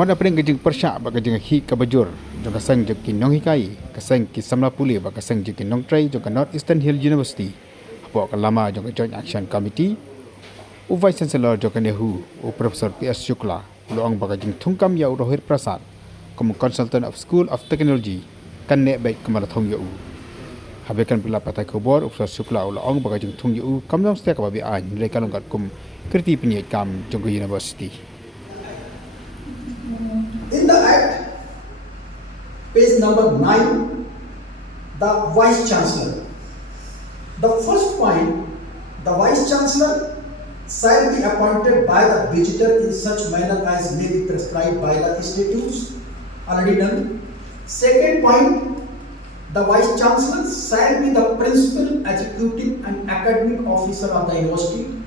Wan apring ke jing persya ba ke Jingiakhih ka bajur jong kasang jong ki nong hikai kasang ki samla puli ba kasang jong ki nong trai jong ka North Eastern Hill University apo ka lama jong ka Joint Action Committee u Vice Chancellor jong ka Nehu u Professor PS Shukla loang ba ka jing Thungkam ya u Rohit Prasad como Consultant of School of Technology kan ne baik kemala thong ya u habekan pula patai khobor u Professor Shukla u loang ba ka jing thong ya u kamjong stek ba bi an reka longkat kum kriti pinyai kam jong ka university. In the Act, page number 9, the Vice Chancellor. The first point, the Vice Chancellor shall be appointed by the visitor in such manner as may be prescribed by the statutes. Already done. Second point, the Vice Chancellor shall be the principal, executive and academic officer of the university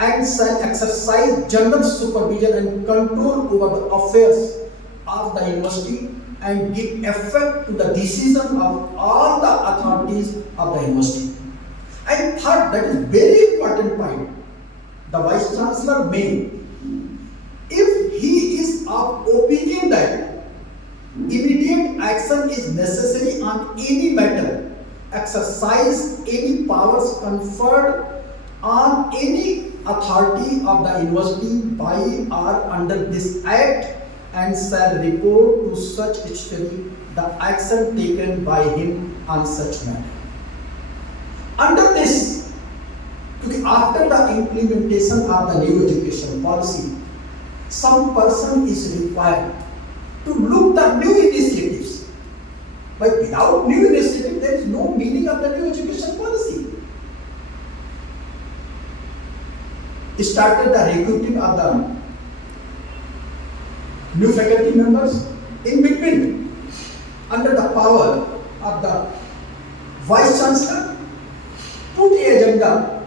and shall exercise general supervision and control over the affairs of the university and give effect to the decision of all the authorities of the university. And third, that is very important point, the Vice Chancellor may, if he is of opinion that immediate action is necessary on any matter, exercise any powers conferred on any authority of the university by or under this act and shall report to such study the action taken by him on such matter. Under this, after the implementation of the new education policy, some person is required to look the new initiatives. But without new initiative, there is no meaning of the new education policy. Started the recruiting of the new faculty members. In between, under the power of the Vice Chancellor, put the agenda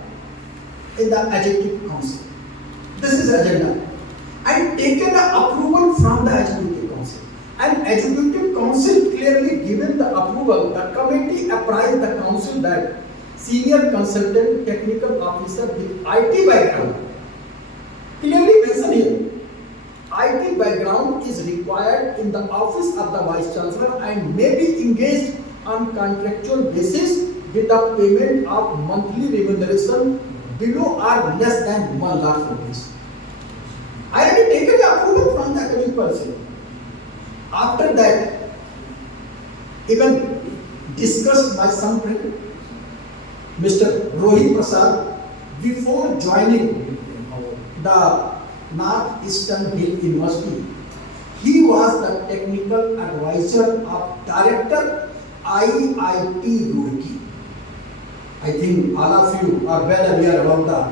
in the Executive Council. This is agenda. And taken the approval from the Executive Council. And Executive Council clearly given the approval. The committee apprised the Council that senior consultant technical officer with IT background, clearly mentioned here, IT background is required in the office of the Vice Chancellor and may be engaged on contractual basis with the payment of monthly remuneration below or less than 1 lakh rupees. I already taken the approval from the academic person. After that, even discussed my son friend, Mr. Rohit Prasad, before joining the North Eastern Hill University. He was the technical advisor of Director IIT Roorkee. I think all of you are well aware about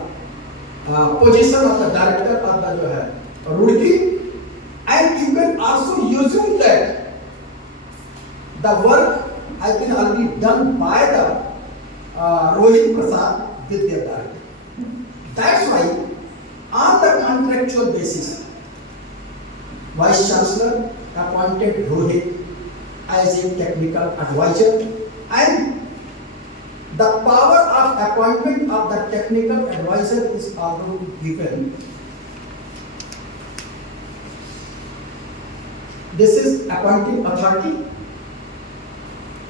the position of the Director of the Roorkee, and you can also assume that the work has been already done by the Rohit Prasad with their Director. That's why on the contractual basis, Vice Chancellor appointed Rohit as a technical advisor, and the power of appointment of the technical advisor is already given. This is appointing authority.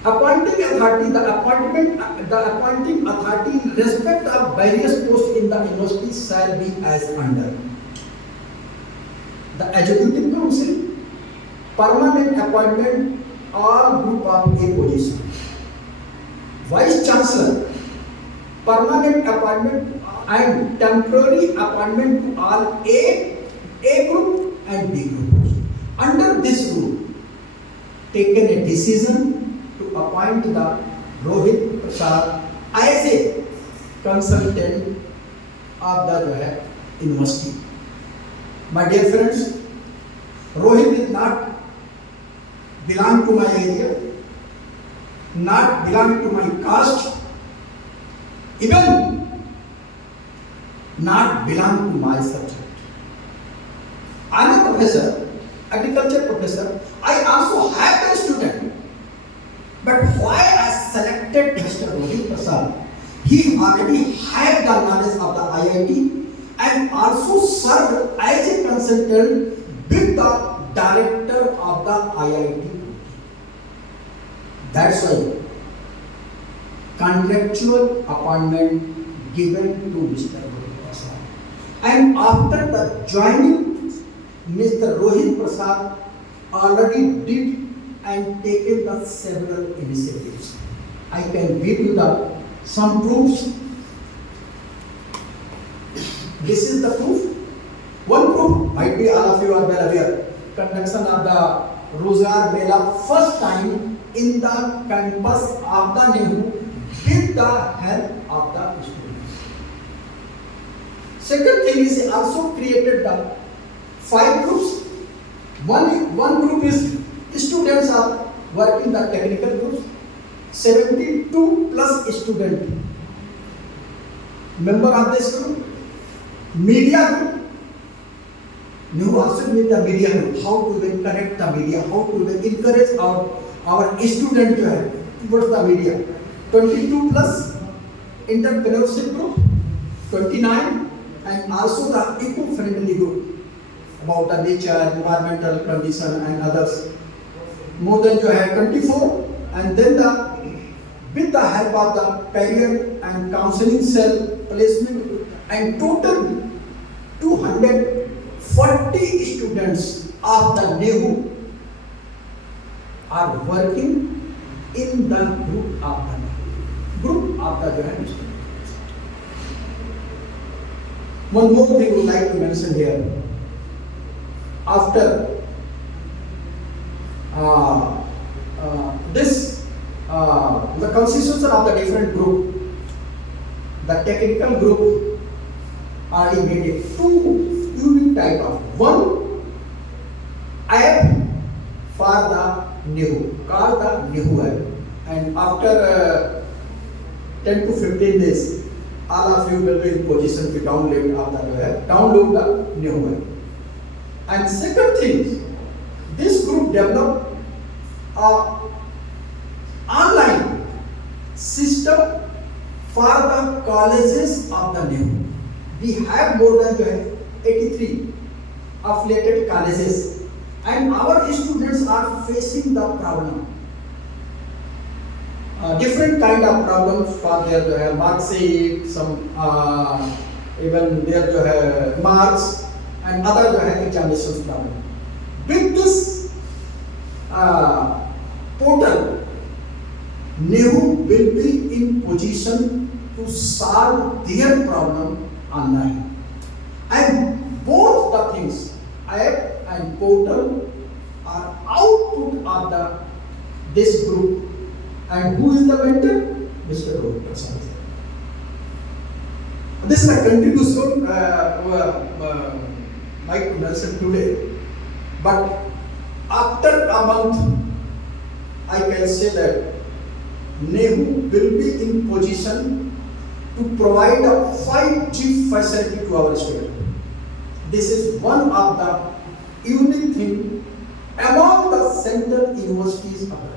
Appointing authority, the appointing authority in respect of various posts in the university shall be as under. The Executive Council, permanent appointment all group of A position. Vice Chancellor, permanent appointment and temporary appointment to all A group and B group. Under this rule, taken a decision to appoint the Rohit Prasad as a consultant of the university. My dear friends, Rohit is not belong to my area, not belong to my caste, even not belong to my subject. I am a professor, agriculture professor. I also have a student. But why I selected Mr. Rohit Prasad? He already had the knowledge of the IIT and also served as a consultant with the director of the IIT. That's why contractual appointment given to Mr. Prasad. And after the joining, Mr. Rohit Prasad already did and taken the several initiatives. I can give you some proofs. This is the proof. One proof might be all of you are well aware. Conduction of the Rozgar Mela first time in the campus of the Nehu with the help of the students. Second thing is he also created the 5 groups. One group is students are working the technical groups. 72 plus students. Member of this group. Media group. Nehu also made the media group. How to even connect the media? How to even encourage our students towards the media. 22 plus entrepreneurship group. 29 and also the eco-friendly group about the nature, environmental condition and others. More than 24 and then with the help of the career and counseling cell placement and total 240 students of the Nehu are working in the group of the students. One more thing I would like to mention here. After the constitution of the different group, the technical group are made 2 unique type of. One app for the Nehu, called the Nehu app, and after 10 to 15 days, all of you will be in position to download the Nehu app. And second thing, this group developed a online system for the colleges of the Nehu. We have more than 83 affiliated colleges, and our students are facing the problem. Different kind of problems for their mark sheet, some even their marks and other examinations problem. With this portal, Nehu will be in position to solve their problem online. And both the things, app and portal, are output of this group. And who is the mentor? Mr. Rohit Prasad. This is a continuous Mike mentioned today. But after a month, I can say that Nehu will be in position to provide a 5G facility to our students. This is one of the unique things among the central universities of the country.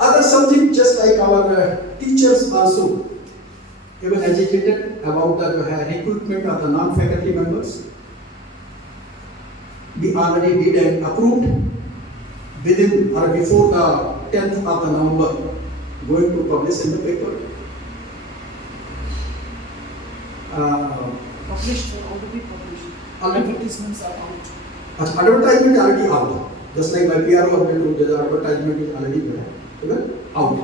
Other something just like our teachers also even agitated about the recruitment of the non-faculty members. We already did and approved within or before the 10th of the November, going to publish in the paper. Published, already published. Advertisements are out. Advertisement is already out. Just like my PRO update, the advertisement is already there. Even out.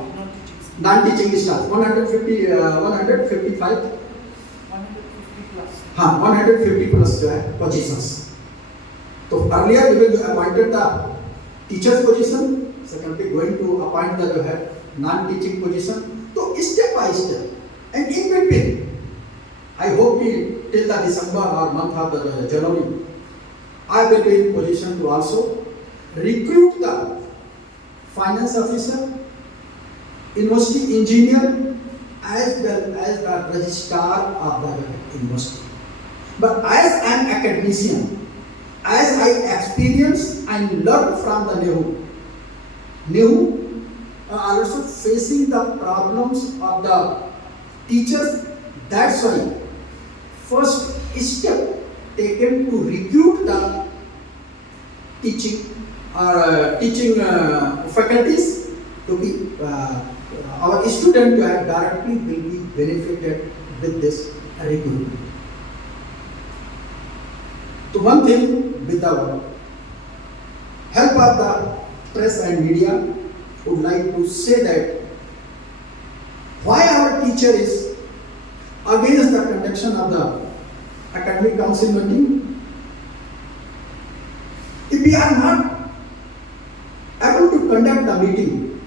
Non-teaching staff, 150, 155. 150 plus. 150 plus positions. So earlier we will appointed the teacher's position, secondly going to appoint the non-teaching position. So step by step, and in between, I hope till the December or month of the January, I will be in position to also recruit the finance officer, university engineer, as well as the registrar of the university. But as an academician, as I experience and learn from the Nehu are also facing the problems of the teachers. That's why first step taken to recruit the teaching teaching faculties to be our student directly will be benefited with this recruitment. So one thing, with the help of the press and media, would like to say that why our teacher is against the conduction of the academic council meeting. If we are not able to conduct the meeting,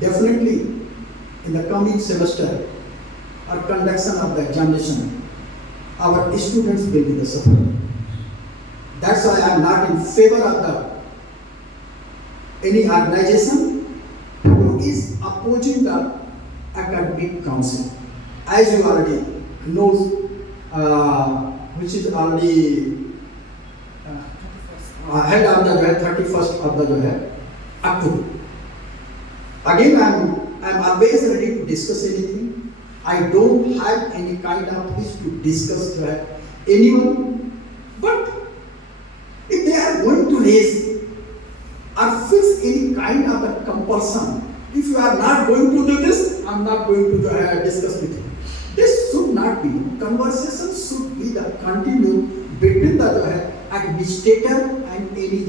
definitely in the coming semester or conduction of the examination, our students will be the sufferer. That's why I am not in favor of any organization who is opposing the academic council. As you already know, which is already held on the 31st of the October. Again, I'm always ready to discuss anything. I don't have any kind of wish to discuss anyone, but if they are going to raise or fix any kind of a compulsion, if you are not going to do this, I'm not going to discuss with you. This should not be. Conversation should be the continuum between the administrator and any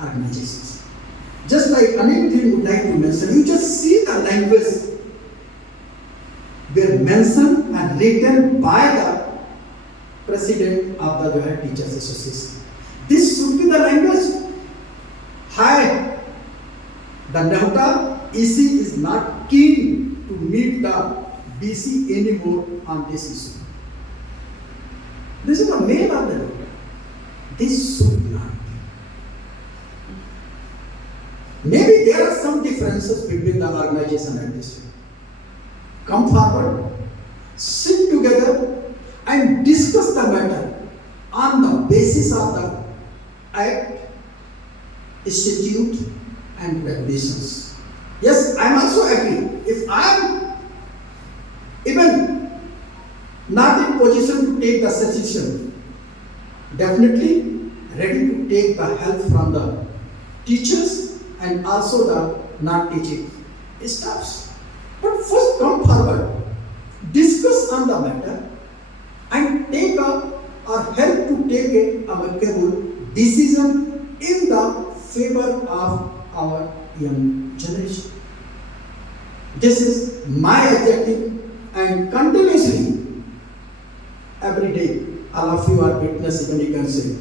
organizations. Just like another thing would like to mention, you just see the language were mentioned and written by the president of the Teachers Association. This should be the language. Hi, the Nehu EC is not keen to meet the BC anymore on this issue. This is the main of the Nehu. This should not be. Maybe there are some differences between the organization and this. Come forward, sit together and discuss the matter on the basis of the Act, Statute and regulations. Yes, I am also agree. If I am even not in position to take the decision, definitely ready to take the help from the teachers and also the non-teaching staffs. But first come forward, discuss on the matter and take a or help to take a amicable decision in the favor of our young generation. This is my objective, and continuously every day all of you are witness, even you can say,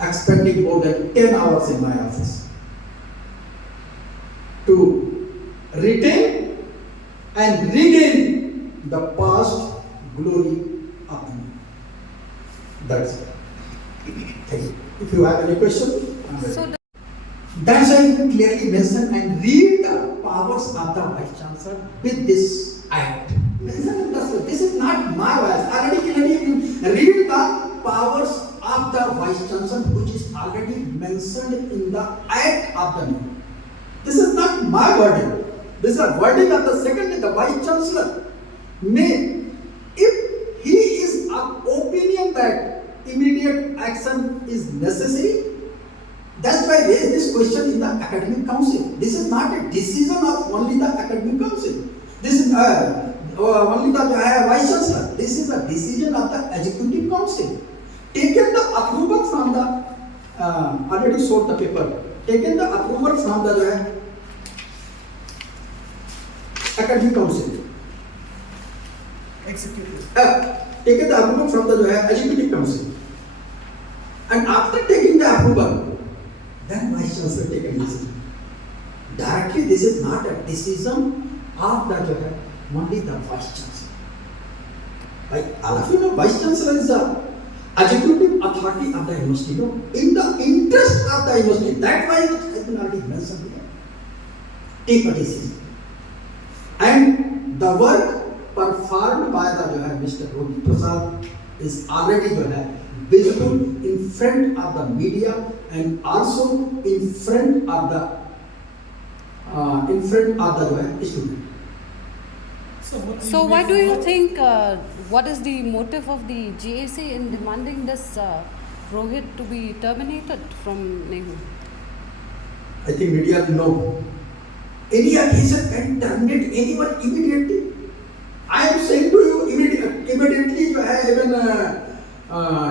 expending more than 10 hours in my office to retain and regain the past glory of me. That's it. Thank you. If you have any question, I'm ready. That's why I clearly mention and read the powers of the Vice Chancellor with this Act. This is not my voice. I already clearly read the powers of the Vice Chancellor, which is already mentioned in the Act of the Nehu. This is not my wording. This is a wording of the second, the Vice Chancellor may, if he is of opinion that immediate action is necessary, that's why I raised this question in the Academic Council. This is not a decision of only the Academic Council. This is only the Vice Chancellor. This is a decision of the Executive Council. Taken the approval from the, already showed the paper, taken the approval from the Academic Council. Executive. Taken the approval from the Executive Council. And after taking the approval, then Vice Chancellor take a decision. Directly, this is not a decision of the only the Vice Chancellor. Like all of you know, Vice Chancellor is the executive authority of the university. No? In the interest of the university, that's why it has been already mentioned here. Take a decision. And the work performed by the Mr. Prasad is already visible in front of the media and also in front of the student. So why do you think, what is the motive of the GAC in demanding this Rohit to be terminated from Nehu? I think media will know. Any occasion can terminate anyone immediately. I am saying to you immediately you have even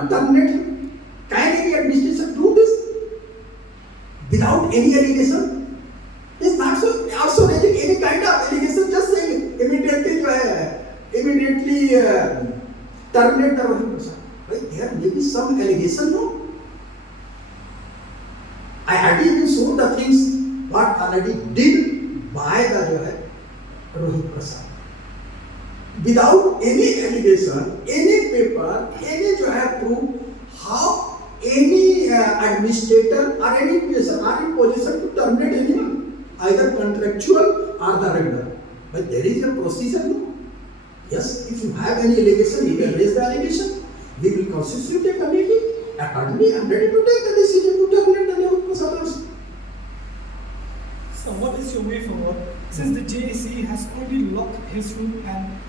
terminate him. Can any administration do this without any allegation? It's not so also raising any kind of allegation, just saying immediately you have terminate the Prasad. Right? There may be some allegation, no? I had even shown the things what already did by the Rohit Prasad. Without any allegation, any paper, any proof, how any administrator or any person are in position to terminate anyone, either contractual or the regular. But there is a procedure, no? Yes, if you have any allegation, you can raise the allegation. We will constitute a committee. Accordingly, I am ready to take the decision to terminate the Nehu Prasad. So what is your way forward? Since the JAC has already locked his room and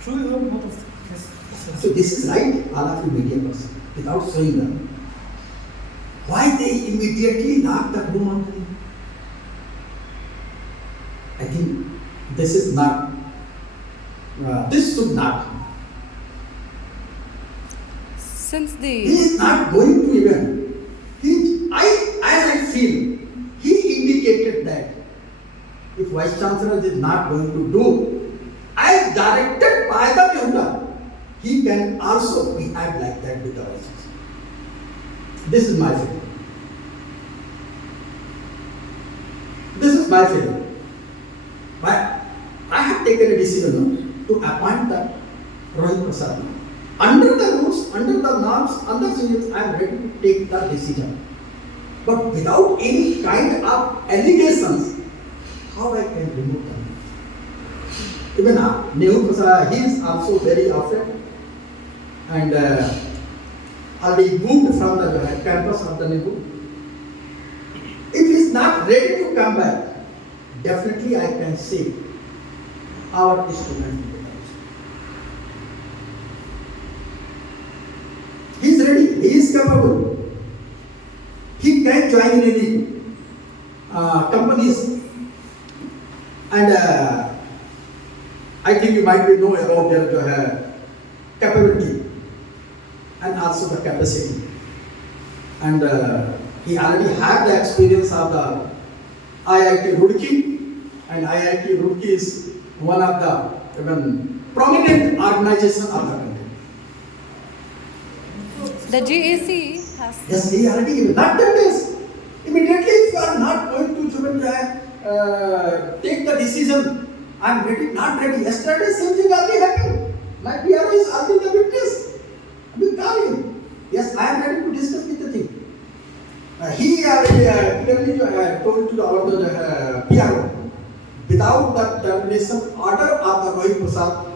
threw him out of his office. So this is right, all of you media person, without showing them. Why they immediately locked the room on him? I think this is not, this should not. Since He the is not going to even. As I feel, he indicated that if Vice Chancellor is not going to do as directed by the Nehu, he can also behave like that with the Vice Chancellor. This is my feeling. This is my feeling. But I have taken a decision to appoint the Rohit Prasad. Under the rules, under the norms, under the I am ready to take the decision. But without any kind of allegations, how I can remove them? Even Nehu Prasad, he is also very often and already moved from the campus of the Nehu. If he is not ready to come back, definitely I can say our student. He is ready, he is capable. He can join in any companies. And I think you might know about their capability and also the capacity. And he already had the experience of the IIT Roorkee, and IIT Roorkee is one of the even prominent organizations of the country. the JAC has Yes, he already given. Not 10 days. Immediately, if you are not going to take the decision, I am ready, not ready. Yesterday, same thing already happened. My PRO is already the witness. We call him. Yes, I am ready to discuss with the thing. He already clearly told to all the PRO, without the termination order of the Rohit Prasad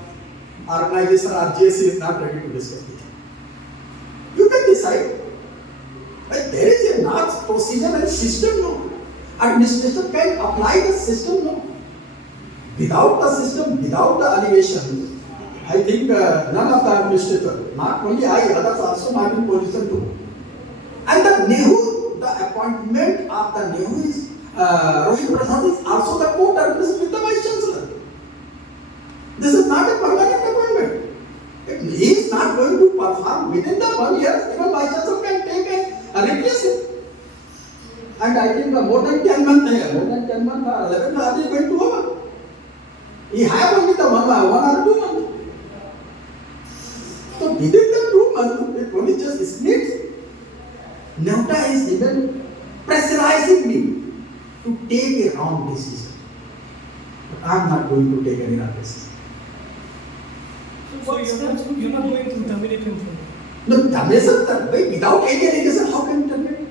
organization or JAC is not ready to discuss with him. You can decide. But there is a large procedure and system, no. Administration can apply the system, no. Without the system, without the allegation, I think none of the administrators, not only I, others also might be in position to. And the Nehu, the appointment of the Nehu is, Rohit Prasad is also the co-terminus with the Vice Chancellor. This is not a permanent appointment. If he is not going to perform within the 1 year, even Vice Chancellor can take and replace him. And I think more than 10 months, more than 10 months or 11 months is going to over. He have only the 1 or 2 months. So within the 2 months, it only just splits. Nehu is even pressurizing me to take a wrong decision. But I am not going to take any wrong decision. So you're not going to terminate him from No, termination, without any allegation, how can you terminate?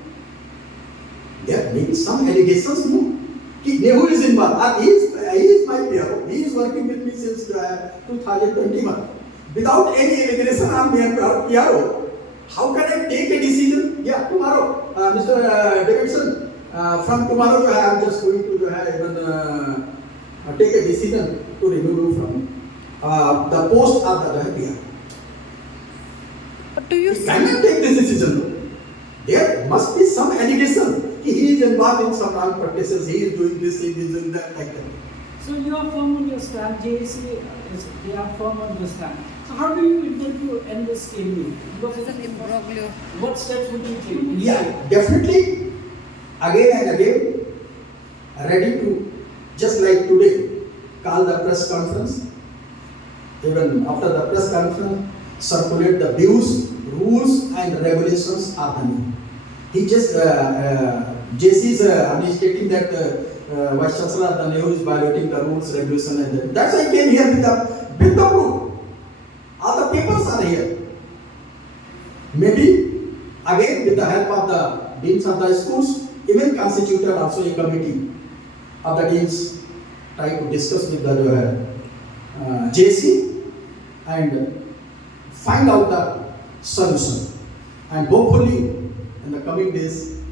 There may be some allegations, no. Nehu is involved. He is my PRO. He is working with me since 2021. Without any allegation, I am their PRO. How can I take a decision? Yeah, tomorrow, Mr. Davidson, from tomorrow I am just going to even take a decision to remove you from the post of the PRO. But do you He cannot take this decision. There must be some allegation. He is is involved in some wrong practices, he is doing this, he is doing that, like that. So you are firm on your stand, JAC they are firm on your stand. So how do you intend to end this stalemate? Because It's an imbroglio. what steps would you take? Yeah, definitely, again and again, ready to, just like today, call the press conference. Even after the press conference, circulate the views, rules and regulations of the Nehu. He just, JC is stating that Vice Chancellor of the Nehu is violating the rules, regulations and that. That's why I came here with the proof. All the papers are here. Maybe, again with the help of the deans of the schools, even constituted also a committee of the deans, try to discuss with the JC and find out the solution. And hopefully, in the coming days,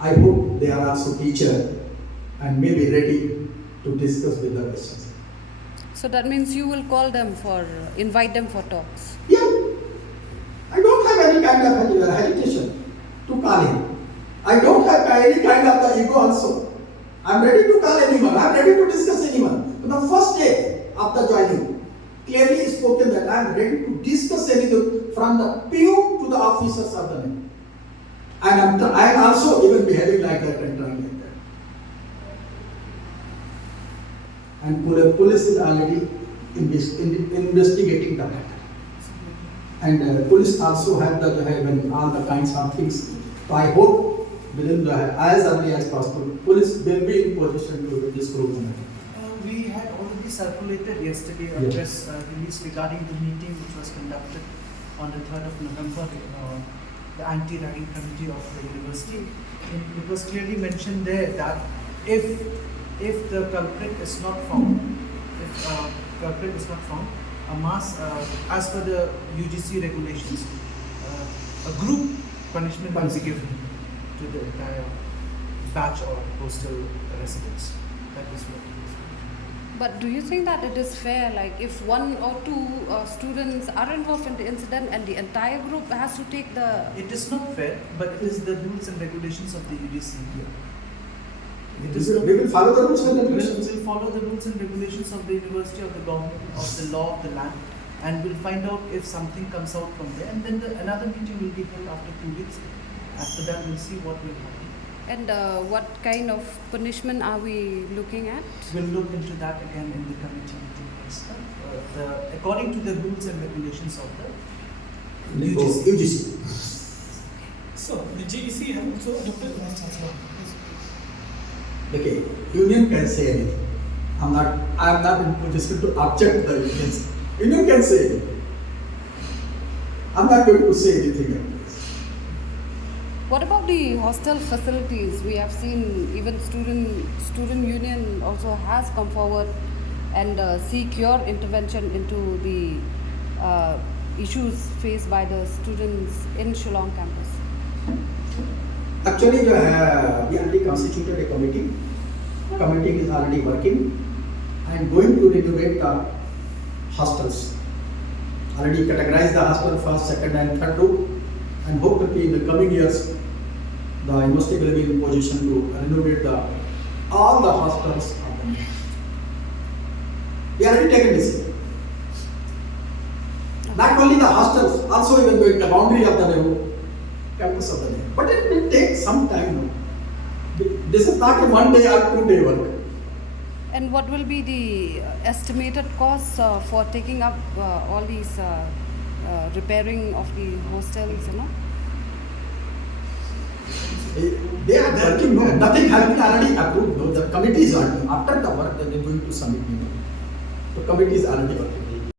I hope they are also teacher and may be ready to discuss with the questions. So that means you will call them for, invite them for talks. Yeah, I don't have any kind of hesitation to call him. I don't have any kind of the ego also. I'm ready to call anyone. I'm ready to discuss anyone. On the first day after joining, clearly spoken that I'm ready to discuss anything from the PU to the officers of the Nehu. And I am also even behaving like that and trying like that. And police is already investigating the matter. And police also have all the kinds of things. So I hope within as early as possible, police will be in position to disclose the matter. We had already circulated yesterday a Yes. press release regarding the meeting which was conducted on the 3rd of November, the anti-ragging committee of the university. It was clearly mentioned there that if the culprit is not found, a mass, as per the UGC regulations, a group punishment will be given to the entire batch or hostel residents. That is what it is. But do you think that it is fair, like if one or two students are involved in the incident and the entire group has to take the... It is not fair, but it is the rules and regulations of the UGC. We will follow the rules and We regulations. will follow the rules and regulations of the university, of the government, of the law of the land, and we'll find out if something comes out from there. And then another meeting will be held after 2 weeks. After that, we'll see what will happen. And what kind of punishment are we looking at? We'll look into that again in the committee meeting next time. According to the rules and regulations of the UGC. So the JEC have also adopted Vice Chancellor. Okay, union can say anything. I am not in position to object the unions. Union can say anything. I'm not going to say anything. What about the hostel facilities? We have seen even student union also has come forward and seek your intervention into the issues faced by the students in Shillong campus. Actually, we already constituted a committee. Committee is already working and going to renovate the hostels. Already categorized the hostel first, second and third group, and hopefully in the coming years, the university will be in position to renovate all the hostels of the Nehu. We already taken this. Not only the hostels, also even going the boundary of the Nehu, campus of the Nehu. But it will take some time now. This is not a 1 day or 2 day work. And what will be the estimated costs for taking up all these repairing of the hostels, you know? They are working, no, nothing has been already approved. No, the committee is already, after the work, they are going to submit. The committee is already working.